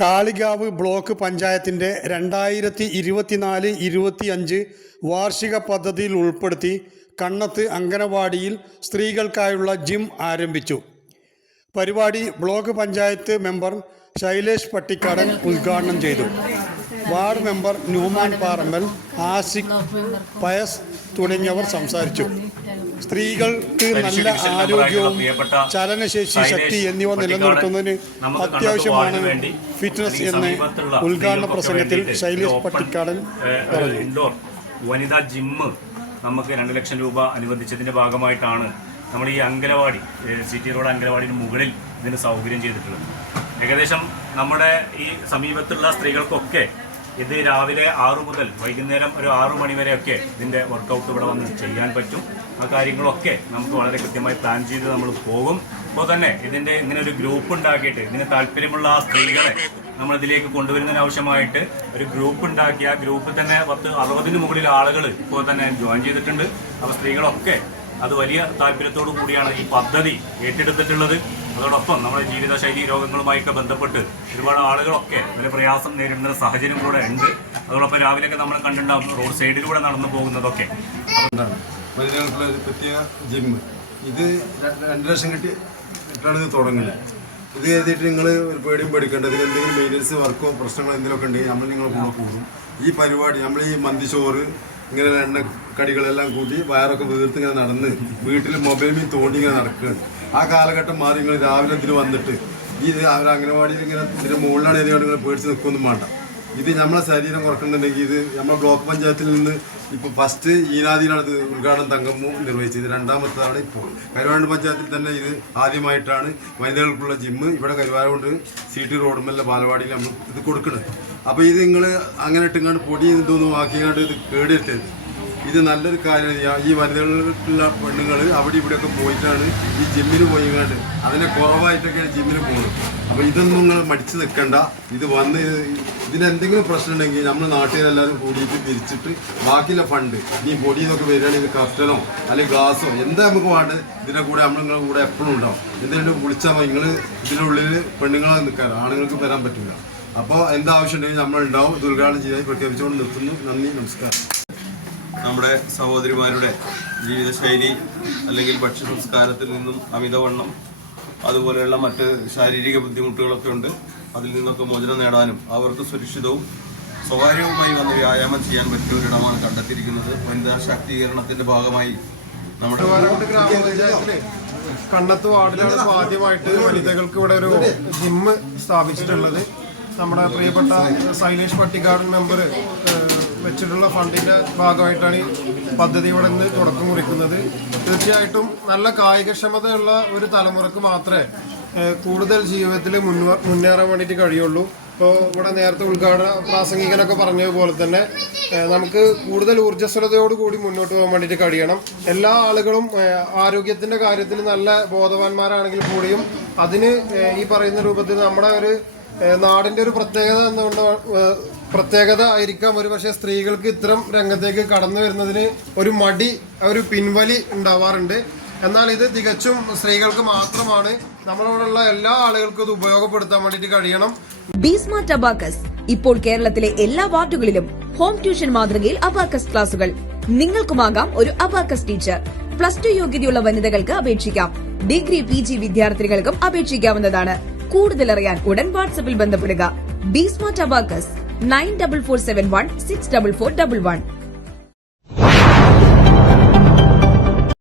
Kalikavu block പഞ്ചായത്തിൻ്റെ 2024-25 വാർഷിക പദ്ധതിയിൽ ഉൾപ്പെടുത്തി കണ്ണത്ത് അങ്കണവാടിയിൽ സ്ത്രീകൾക്കായുള്ള ജിം ആരംഭിച്ചു. പരിപാടി ബ്ലോക്ക് പഞ്ചായത്ത് മെമ്പർ ശൈലേഷ് പട്ടിക്കാടൻ ഉദ്ഘാടനം ചെയ്തു. Ward member Newman Parambal, Asiq, Pius തുടങ്ങിയവർ സംസാരിച്ചു. സ്ത്രീകൾക്ക് നല്ല ആരോഗ്യവും ചലനശേഷി, ശക്തി എന്നിവ നിലനിർത്തുന്നതിന് അത്യാവശ്യമാണ് ഫിറ്റ്നസ് എന്ന് ഉദ്ഘാടന പ്രസംഗത്തിൽ ശൈലേഷ് പട്ടിക്കാടൻ പറഞ്ഞു. ഇൻഡോർ വനിതാ ജിമ്മ് നമുക്ക് 2 ലക്ഷം രൂപ അനുവദിച്ചതിൻ്റെ ഭാഗമായിട്ടാണ് നമ്മൾ ഈ അങ്കലവാടി, സിറ്റി റോഡ് അങ്കലവാടിന് മുകളിൽ ഇതിന് സൗകര്യം ചെയ്തിട്ടുള്ളത്. ഏകദേശം നമ്മുടെ ഈ സമീപത്തുള്ള സ്ത്രീകൾക്കൊക്കെ ഇത് രാവിലെ 6 മുതൽ വൈകുന്നേരം ഒരു 6 മണി വരെയൊക്കെ ഇതിൻ്റെ വർക്കൗട്ട് ഇവിടെ വന്ന് ചെയ്യാൻ പറ്റും. ആ കാര്യങ്ങളൊക്കെ നമുക്ക് വളരെ കൃത്യമായി പ്ലാൻ ചെയ്ത് നമ്മൾ പോകും. അപ്പോൾ തന്നെ ഇതിൻ്റെ ഇങ്ങനെ ഒരു ഗ്രൂപ്പ് ഉണ്ടാക്കിയിട്ട് ഇതിന് താല്പര്യമുള്ള ആ സ്ത്രീകളെ നമ്മളിതിലേക്ക് കൊണ്ടുവരുന്നതിന് ആവശ്യമായിട്ട് ഒരു ഗ്രൂപ്പ് ഉണ്ടാക്കി, ആ ഗ്രൂപ്പിൽ തന്നെ 60 മുകളിൽ ആളുകൾ ഇപ്പോൾ തന്നെ ജോയിൻ ചെയ്തിട്ടുണ്ട്. അപ്പോൾ സ്ത്രീകളൊക്കെ അത് വലിയ താല്പര്യത്തോടു കൂടിയാണ് ഈ പദ്ധതി ഏറ്റെടുത്തിട്ടുള്ളത്. അതോടൊപ്പം നമ്മുടെ ജീവിതശൈലി രോഗങ്ങളുമായൊക്കെ ബന്ധപ്പെട്ട് ഒരുപാട് ആളുകളൊക്കെ വലിയ പ്രയാസം നേരിടുന്ന സാഹചര്യം കൂടെ ഉണ്ട്. അതോടൊപ്പം രാവിലെയൊക്കെ നമ്മൾ കണ്ടിട്ടുണ്ടാകും റോഡ് സൈഡിലൂടെ നടന്നു പോകുന്നതൊക്കെ. മഹിളകൾക്കുള്ള ഒരു പ്രത്യേക ജിമ്മ്, ഇത് 2 ലക്ഷം കിട്ടിയിട്ടാണ് ഇത് തുടങ്ങുന്നത്. ഇത് എഴുതിയിട്ട് നിങ്ങൾ ഒരു പേടിയും പേടിക്കേണ്ടത്, എന്തെങ്കിലും മെയിൻ്റനൻസ് വർക്കോ പ്രശ്നങ്ങളോ എന്തെങ്കിലുമൊക്കെ ഉണ്ടെങ്കിൽ നമ്മൾ നിങ്ങളെ കൂടെ കൂടും. ഈ പരിപാടി നമ്മൾ ഈ മന്തിച്ചോറ് ഇങ്ങനെ എണ്ണക്കടികളെല്ലാം കൂട്ടി വയറൊക്കെ വീർത്ത് ഇങ്ങനെ നടന്ന് വീട്ടിൽ മൊബൈലിൽ തോണ്ടി ഇങ്ങനെ നടക്കുകയാണ്. ആ കാലഘട്ടം മാറി നിങ്ങൾ രാവിലെ ഇതിന് വന്നിട്ട് ഈ അവർ അംഗനവാടിയിൽ ഇങ്ങനെ ഇതിൻ്റെ മുകളിലാണ് എഴുതിയോണ്ട് നിങ്ങൾ പേടിച്ച് നിൽക്കൊന്നും വേണ്ട. ഇത് നമ്മളെ ശരീരം കുറക്കുന്നുണ്ടെങ്കിൽ ഇത് നമ്മുടെ ബ്ലോക്ക് പഞ്ചായത്തിൽ നിന്ന് ഇപ്പോൾ ഫസ്റ്റ് ഈനാദിയിലാണ് ഇത് ഉദ്ഘാടനം തങ്കമ്മു നിർവഹിച്ചത്. 2ാമത്തേതാണ് ഇപ്പോൾ കരുവാരക്കുണ്ട് പഞ്ചായത്തിൽ തന്നെ ഇത് ആദ്യമായിട്ടാണ് വനിതകൾക്കുള്ള ജിമ്മ് ഇവിടെ കരുവാരക്കുണ്ട് സിറ്റി റോഡുമല്ല ബാലവാടിയിൽ നമ്മൾ ഇത് കൊടുക്കുന്നത്. അപ്പോൾ ഇത് നിങ്ങൾ അങ്ങനെ ഇട്ടുങ്ങാണ്ട് പൊടി ഇതൊന്നും ആക്കിയാണ്ട് ഇത് കേടെടുത്തത്. ഇത് നല്ലൊരു കാര്യമാണ്. ഈ വനിതകൾക്കുള്ള പെണ്ണുങ്ങൾ അവിടെ ഇവിടെയൊക്കെ പോയിട്ടാണ് ഈ ജിമ്മിന് പോയിങ്ങാണ്ട് അതിനെ കുറവായിട്ടൊക്കെയാണ് ജിമ്മിന് പോകുന്നത്. അപ്പോൾ ഇതൊന്നും നിങ്ങൾ മടിച്ച് നിൽക്കണ്ട. ഇത് വന്ന് ഇതിനെന്തെങ്കിലും പ്രശ്നം ഉണ്ടെങ്കിൽ നമ്മൾ നാട്ടുകാരെല്ലാവരും കൂടിയിട്ട് തിരിച്ചിട്ട് ബാക്കിയുള്ള ഫണ്ട് ഈ പൊടിയെന്നൊക്കെ വരികയാണെങ്കിൽ കസ്റ്റനോ അല്ലെങ്കിൽ ഗ്ലാസോ എന്താ നമുക്ക് വേണ്ടത് ഇതിൻ്റെ കൂടെ നമ്മൾ നിങ്ങളുടെ കൂടെ എപ്പോഴും ഉണ്ടാവും. എന്തെങ്കിലും വിളിച്ചാൽ മതി. നിങ്ങൾ ഇതിൻ്റെ ഉള്ളിൽ പെണ്ണുങ്ങളെ നിൽക്കാൻ ആണുങ്ങൾക്ക് വരാൻ പറ്റില്ല. അപ്പോൾ എന്താവശ്യം ഉണ്ടെങ്കിൽ നമ്മളുണ്ടാവും. ഇത് ഉദ്ഘാടനം ചെയ്യാൻ പ്രഖ്യാപിച്ചുകൊണ്ട് നിർത്തുന്നു. നന്ദി, നമസ്കാരം. നമ്മുടെ സഹോദരിമാരുടെ ജീവിതശൈലി അല്ലെങ്കിൽ ഭക്ഷ്യ സംസ്കാരത്തിൽ നിന്നും അമിതവണ്ണം അതുപോലെയുള്ള മറ്റ് ശാരീരിക ബുദ്ധിമുട്ടുകളൊക്കെ ഉണ്ട്. അതിൽ നിന്നൊക്കെ മോചനം നേടാനും അവർക്ക് സുരക്ഷിതവും സ്വകാര്യവുമായി വന്ന് വ്യായാമം ചെയ്യാൻ പറ്റിയ ഒരിടമാണ് കണ്ടെത്തിയിരിക്കുന്നത്. വനിതാ ശാക്തീകരണത്തിന്റെ ഭാഗമായി നമ്മുടെ ഗ്രാമപഞ്ചായത്തില് കണ്ണത്ത് വാർഡിലാണ് ആദ്യമായിട്ട് വനിതകൾക്ക് ഇവിടെ ഒരു ജിമ്മ് സ്ഥാപിച്ചിട്ടുള്ളത്. നമ്മുടെ പ്രിയപ്പെട്ട ശൈലേഷ് പട്ടിക്കാടൻ മെമ്പർ വെച്ചിട്ടുള്ള ഫണ്ടിന്റെ ഭാഗമായിട്ടാണ് ഈ പദ്ധതി ഇവിടെ നിന്ന് തുടക്കം കുറിക്കുന്നത്. തീർച്ചയായിട്ടും നല്ല കായികക്ഷമതയുള്ള ഒരു തലമുറക്ക് മാത്രമേ കൂടുതൽ ജീവിതത്തിൽ മുന്നേറാൻ വേണ്ടിയിട്ട് കഴിയുള്ളൂ. ഇപ്പോൾ ഇവിടെ നേരത്തെ ഉദ്ഘാടന പ്രാസംഗികനൊക്കെ പറഞ്ഞതുപോലെ തന്നെ നമുക്ക് കൂടുതൽ ഊർജ്ജസ്വലതയോടുകൂടി മുന്നോട്ട് പോകാൻ വേണ്ടിയിട്ട് കഴിയണം. എല്ലാ ആളുകളും ആരോഗ്യത്തിൻ്റെ കാര്യത്തിൽ നല്ല ബോധവാന്മാരാണെങ്കിൽ കൂടിയും അതിന് ഈ പറയുന്ന രൂപത്തിൽ നമ്മുടെ ഒരു നാടിൻ്റെ ഒരു പ്രത്യേകത ആയിരിക്കാം ഒരു പക്ഷേ സ്ത്രീകൾക്ക് ഇത്തരം രംഗത്തേക്ക് കടന്നു വരുന്നതിന് ഒരു മടി, ഒരു പിൻവലി ഉണ്ടാവാറുണ്ട്. എന്നാൽ ഇത് തികച്ചും സ്ത്രീകൾക്ക് മാത്രമാണ്. നമ്മളോടുള്ള എല്ലാ ആളുകൾക്കും ഇത് ഉപയോഗപ്പെടുത്താൻ വേണ്ടിയിട്ട് കഴിയണം. ബി-സ്മാർട്ട് അബാക്കസ് ഇപ്പോൾ കേരളത്തിലെ എല്ലാ വാർഡുകളിലും ഹോം ട്യൂഷൻ മാതൃകയിൽ അബാക്കസ് ക്ലാസുകൾ. നിങ്ങൾക്കുമാകാം ഒരു അബാക്കസ് ടീച്ചർ. +2 യോഗ്യതയുള്ള വനിതകൾക്ക് അപേക്ഷിക്കാം. ഡിഗ്രി, PG വിദ്യാർത്ഥികൾക്കും അപേക്ഷിക്കാവുന്നതാണ്. കൂടുതലറിയാൻ ഉടൻ വാട്സ്ആപ്പിൽ ബന്ധപ്പെടുക. B-smart abacus 9447164411.